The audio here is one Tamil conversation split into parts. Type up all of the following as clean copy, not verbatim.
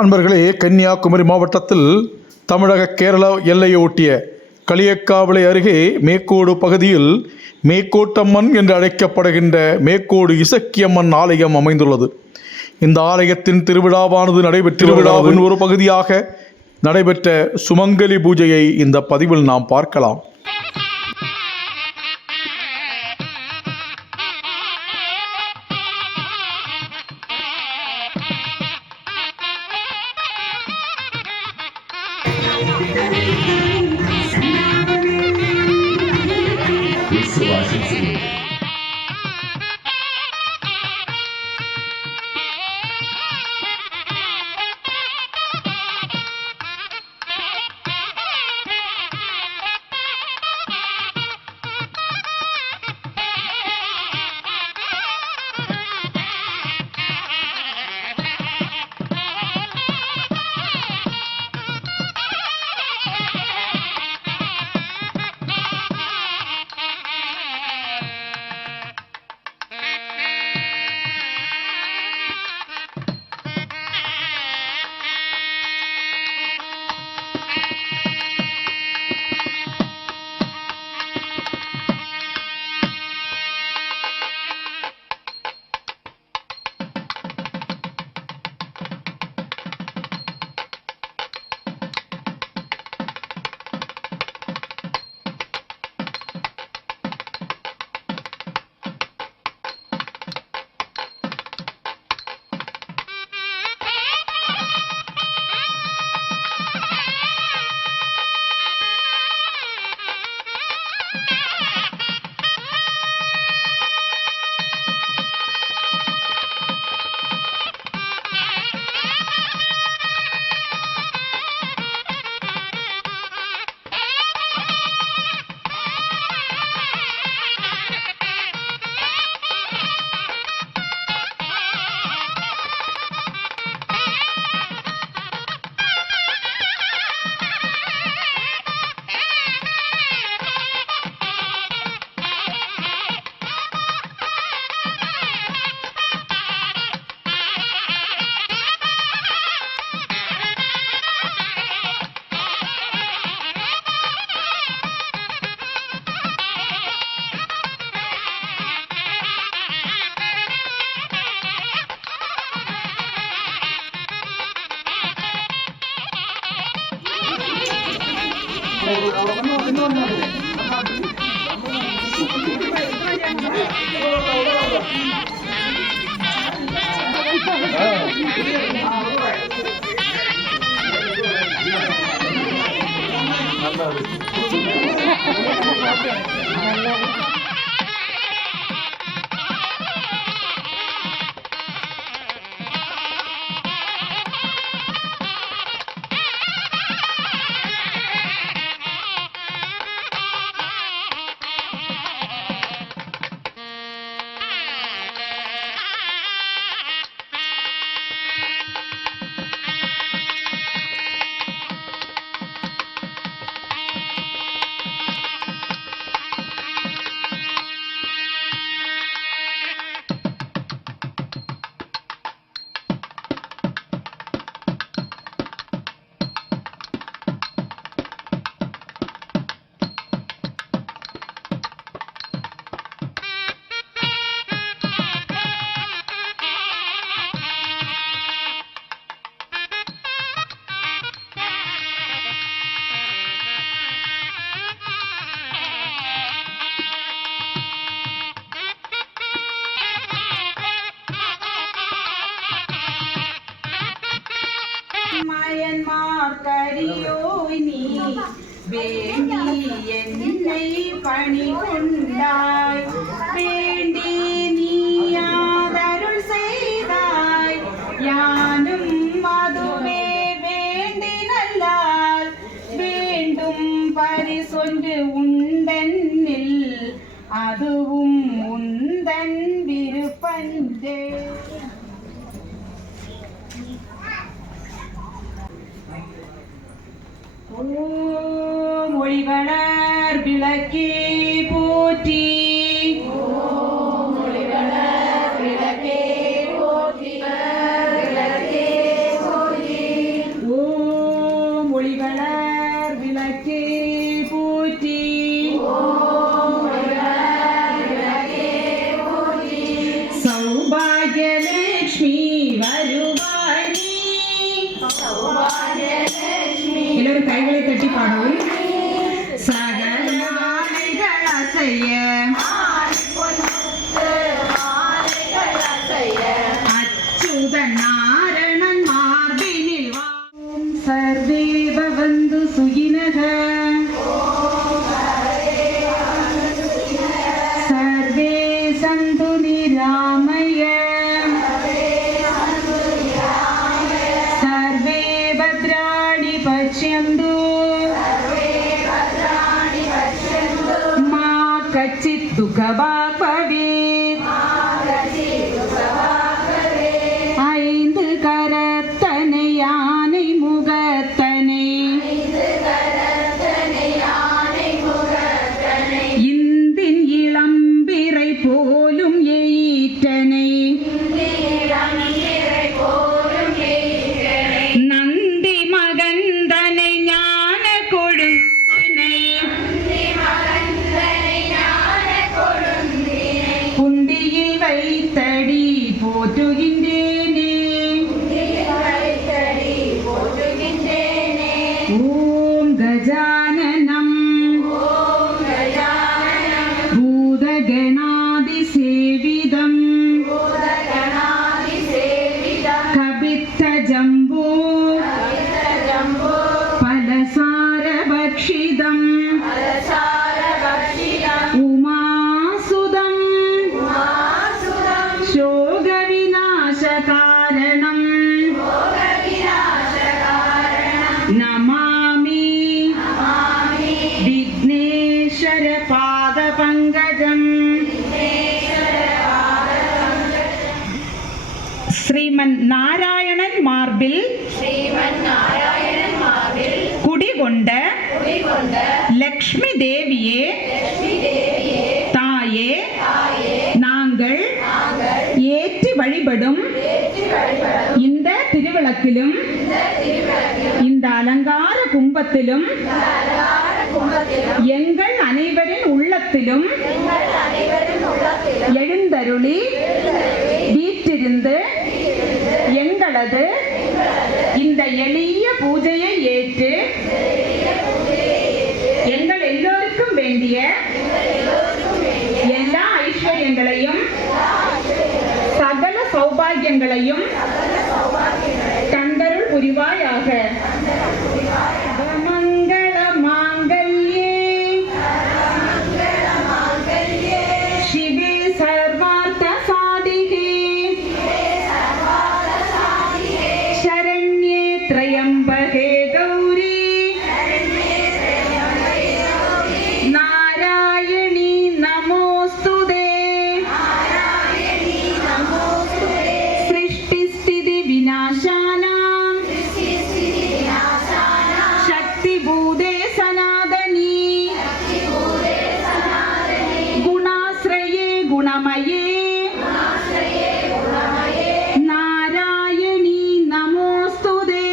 அன்பர்களே, கன்னியாகுமரி மாவட்டத்தில் தமிழக கேரள எல்லையை ஒட்டிய களியக்காவிளை அருகே மேக்கோடு பகுதியில் மேக்கோட்டம்மன் என்று அழைக்கப்படுகின்ற மேக்கோடு இசக்கியம்மன் ஆலயம் அமைந்துள்ளது. இந்த ஆலயத்தின் திருவிழாவானது திருவிழாவின் ஒரு பகுதியாக நடைபெற்ற சுமங்கலி பூஜையை இந்த பதிவில் நாம் பார்க்கலாம். கரியோனி வேண்டி என்னை பணி கொண்டாய், வேண்டி நீயாதருள் செய்தாய், யானும் அதுவே வேண்டி நல்லால் வேண்டும் பரிசொன்று உண்டனில், அதுவும் உந்தன் விருப்பன்றே. மொழிவளர் விளக்கே போற்றி, மொழிவளர் விளக்கே போற்றி, விளக்கே போற்றி. எல்லாரும் கைகளை தட்டி பாடவும். சகல மாலைகள் அசைய அச்சுதன் நாரணன் மார்பினில் வாழும் சர்வே பவந்து சுகினக சர்வே சந்து நிராமய सर्वे भद्राणि पश्यन्तु मा कच्चित् दुःखभाग् भवेत् ஐந்து கரத்தனை யானை முகத்தனை இந்தின் இளம்பிறை போலும் எயிற்றனை நந்தி மகந்தனை ஞான கொழுந்தினை குண்டியில் வைத்தடி போற்றுகின்றேனே ஓம் கஜானனம் பூதகணாதி சேவிதம் கபித்த ஜம்போ பலசாரபக்ஷிதம் உமாசுதம் சோகவிநாசகாரணம் நமாமி விக்னேஸ்வர பாதபங்கஜம். ஸ்ரீமன் நாராயணன் மார்பில் குடிகொண்ட லக்ஷ்மி தேவியே தாயே நாங்கள் ஏற்றி வழிபடும் இந்த திருவிளக்கிலும் இந்த அலங்கார கும்பத்திலும் எங்கள் அனைவரின் உள்ளத்திலும் எழுந்தருளி வீற்றிருந்து எங்களது இந்த எளிய பூஜையை ஏற்று எங்கள் எல்லோருக்கும் வேண்டிய எல்லா ஐஸ்வர்யங்களையும் சகல சௌபாகியங்களையும் தந்தருள் புரிவாயாக. மங்கள மாங்கல்யே சிவே சர்வார்த்த சாதிகே சரண்யே த்ரயம்பகே கௌரி நாராயணி நமோஸ்துதே. सृष्टिस्थिति विनाशानां शक्तिभूते सनातनी गुणाश्रये गुणमये नारायणी नमोस्तुते.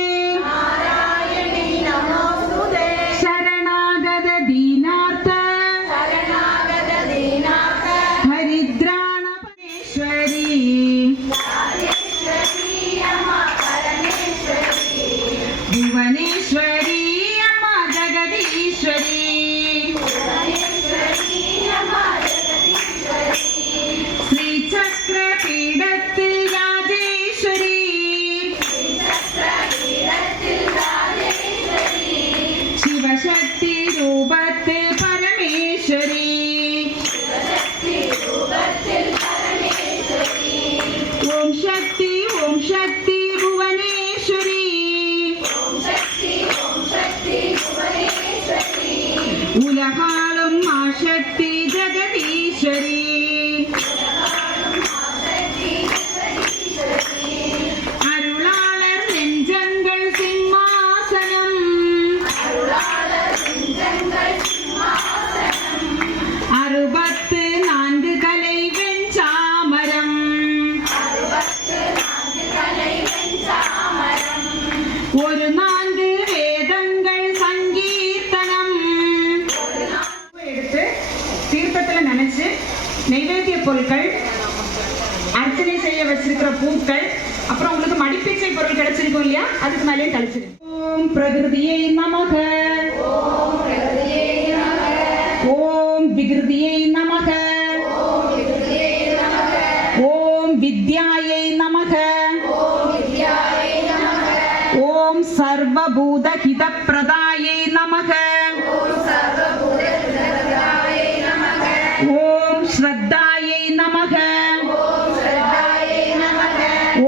பொருள் கிடைச்சிருக்கும் இல்லையா, அதுக்கு மேலேயே கழிச்சிரு. ஓம் பிரகிருதியை நமக, ஓம் விகிருதியை நமக, ஓம் வித்யாயை நமக, ஓம் சர்வபூத ஹிதப்ரதாயை நமக, ஓம் ஸ்ரத்தாயை நமக,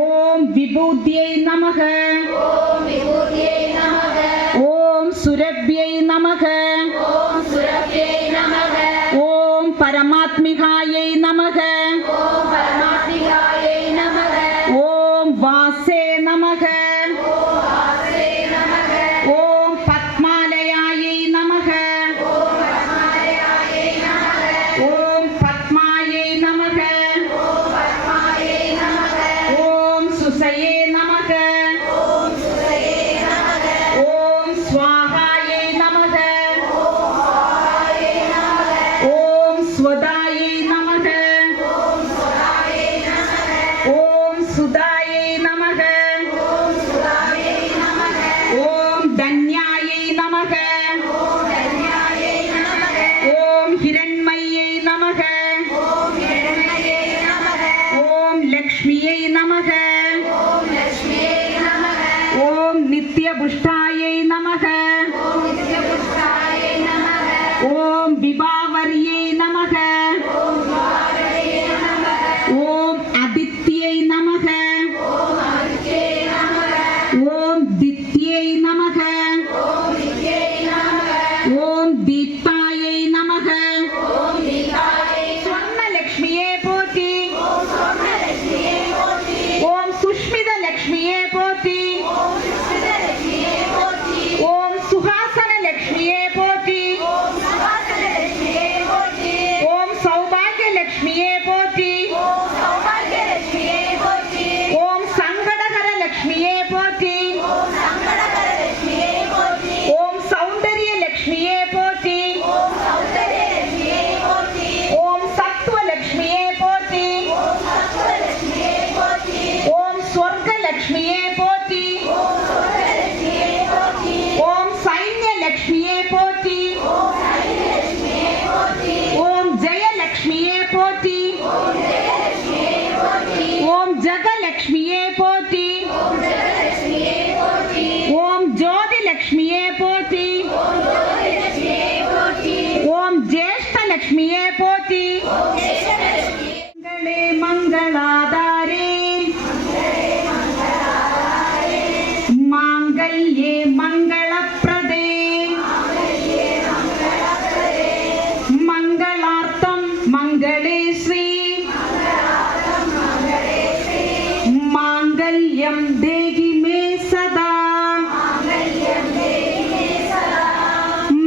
ஓம் விபூத்யை நமக, ஓம் சுரப்யை நமக, ஓம் பரமாத்மிகாயை நமக, ஓம் வாசே நமக, ஓம் பத்மாலயாயை நமக, ஓம் பத்மாயை நமக, ஓம் சுசையே நமக, ஓம் ஸ்வாகாயை நமக, ஓம் ஸ்வதாயை நமக, ஓம் சுதாயை நமக, ஓம் தன்யாயை நமக, ஓம் ஹிரண்மையை நமக, ஓம் லக்ஷ்மியை நமக, ஓம் நித்யபுஷ்டாயை நமக, ஓம் விபாவரியை நமக, ஓம் அதித்யை நமக, ஓம் தித்யை நமக, ஓம் தீப்தாயை நமக, ஸ்வர்ணலக்ஷ்மியே போற்றி, ஓம் சுஷ்மித லக்ஷ்மியே போற்றி, ஓம் சுஹாசன லக்ஷ்மியே போற்றி, ஓம் சௌபாகிய லக்ஷ்மியே போற்றி, ஓம் சங்கடகர லக்ஷ்மியே போற்றி, ஓம் சௌந்தர்ய லக்ஷ்மியே போற்றி, ஓம் சத்வ லக்ஷ்மியே போற்றி, ஓம் ஸ்வர்க லக்ஷ்மியே போற்றி, ஓம் சைன்ய லக்ஷ்மியே போற்றி, ஓம் ஜெயலக்ஷ்மியே போற்றி, ஓம் ஜகலக்ஷ்மியே போற்றி, ஓம் ஜோதிலக்ஷ்மியே போற்றி, ஓம் ஜேஷ்டலக்ஷ்மியே போற்றி. மங்களே மங்களாதாரே மாங்கல்யே மங்களப்ரதே மங்களார்த்தம் மங்களே ஸ்ரீ மாங்கல்யம் தேகி மே சதா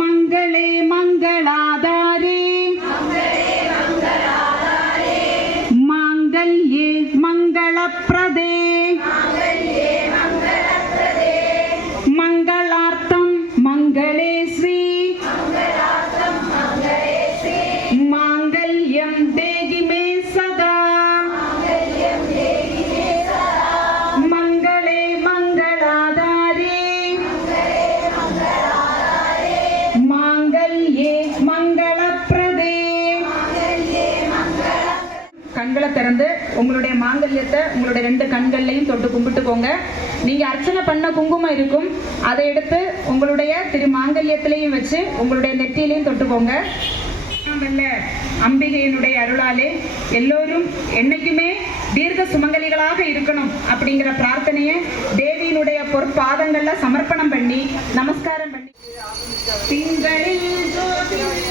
மங்களே மங்களாதாரே மாங்கல்யே மங்களப்ரதே மங்களார்த்தம் மங்களே ஸ்ரீ மாங்கல்யம் தேகி மே சதா மங்களே மங்களாதாரே மாங்கல்யே மங்களப்ரதே. கண்களை திறந்து உங்களுடைய மாங்கல்யத்தை உங்களுடைய 2 கண்கள்லையும் தொட்டு கும்பிட்டுக்கோங்க. நீங்க அர்ச்சனை பண்ண குங்குமம் இருக்கும், அதை எடுத்து உங்களுடைய திருமாங்கல்யத்திலையும் வச்சு உங்களுடைய நெற்றியிலையும் தொட்டுக்கோங்க. அம்பிகையினுடைய அருளாலே எல்லோரும் என்னைக்குமே தீர்க்க சுமங்கலிகளாக இருக்கணும் அப்படிங்கிற பிரார்த்தனையை தேவியினுடைய பொற்பாதங்கள்ல சமர்ப்பணம் பண்ணி நமஸ்காரம் பண்ணி திங்களில் ஜோதியே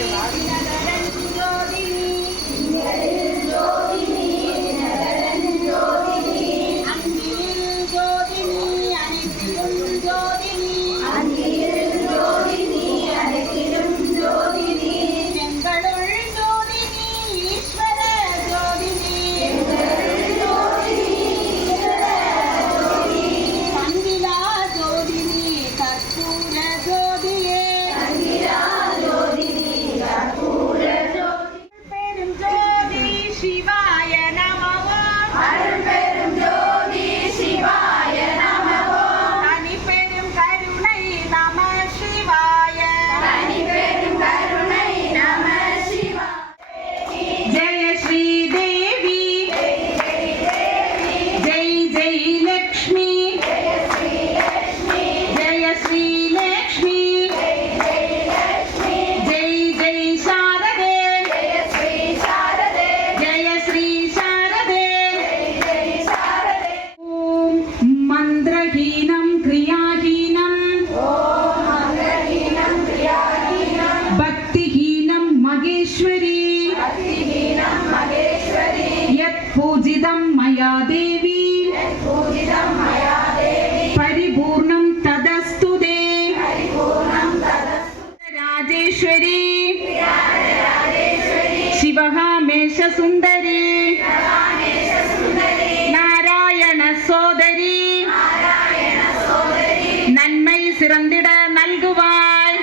சிறந்திட நல்குவாய்.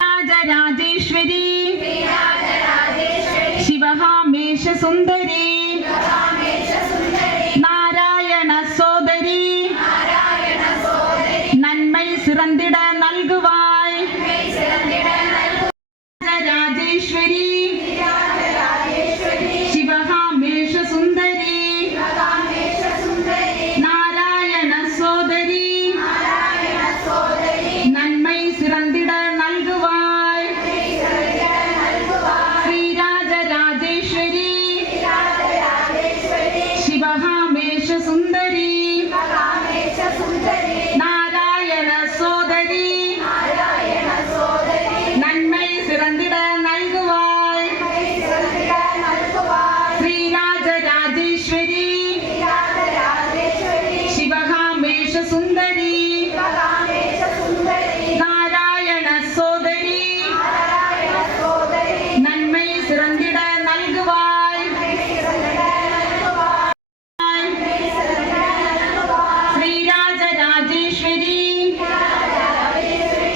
ராஜராஜேஸ்வரி சிவகாமேஷ சுந்தரி நாராயண சோதரி நன்மை சிறந்திட நல்குவாய். ராஜேஸ்வரி சிவகாமேஷ சுந்தரி நாராயண சோதரி நன்மை சிறந்திட நல்குவாய். ஸ்ரீராஜராஜேஸ்வரி சிவகாமேஷ சுந்தரி நாராயண சோதரி நன்மை சிறந்திட நல்குவாய். ஸ்ரீராஜராஜேஸ்வரி சிவகாமேஷ சுந்தரி நாராயண சோதரி நன்மை சிறந்திட நல்குவாய். ஸ்ரீராஜராஜேஸ்வரி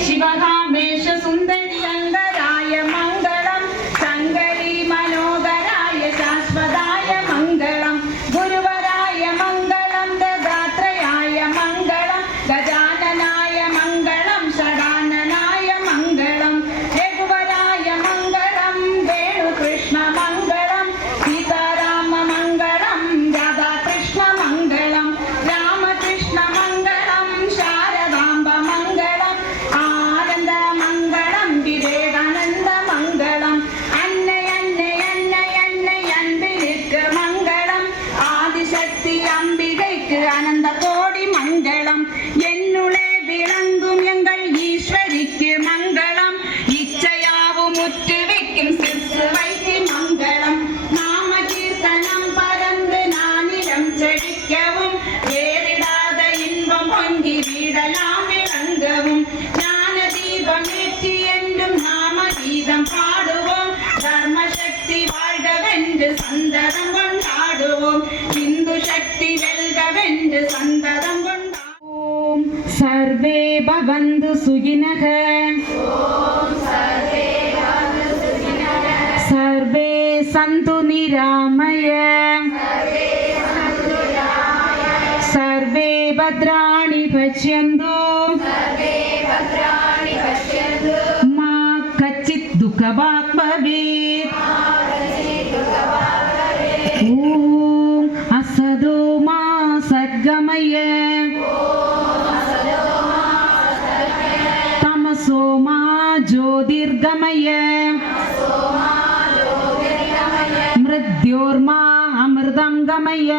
சிவகாமேஷ சுந்தரி அங்கராய மங்களம் சங்கரி மனோகராய சாஸ்வதாய மங்களம் குருவராய மங்களம் ததாத்ரயாய மங்களம் கஜானனாய மங்களம் ஷடானனாய மங்களம் ரகுவராய மங்களம் வேணு கிருஷ்ண மங்களம் சீதாராம மங்களம் ராதா கிருஷ்ண மங்களம் ராமகிருஷ்ண மங்களம் சாரதாம்ப மங்களம் ஆனந்த மங்களம் விவேகானந்த மங்களம் அன்னை அன்னை அன்னை அன்னை அன்பிற்கு மங்களம் ஆதிசக்தி அம்பிகைக்கு அனந்த கோடி மங்களம் என்னுளே விளங்கும் எங்கள் ஈஸ்வரிக்கு மங்களம் இச்சையாவும் முற்று வைக்கும் சிறுசுவைக்கு மங்களம் நாம கீர்த்தனம் பறந்து நானிலம் செழிக்கவும் ஏறிடாத இன்பம் பொங்கி வீடலாம் விளங்கவும் ஞான தீபம் ஏற்றி என்றும் நாம கீதம் பாடுவோம் தர்ம சக்தி வாழ்கவென்று சந்ததம் கொண்டாடுவோம் இந்து சக்தி வெல்கவென்று சந்ததம் கொண்டாடுவோம். சர்வே பவந்து சுகினக சர்வே சந்து நிராமய சர்வே பத்ராணி பஷ்யந்து மா கச்சித் துக்கபாக் பவேத். ஓம் அசதோ மா சத்கமய தமசோ மா ஜோதிர்கமய மிருத்யோர்மா அமிர்தம் கமய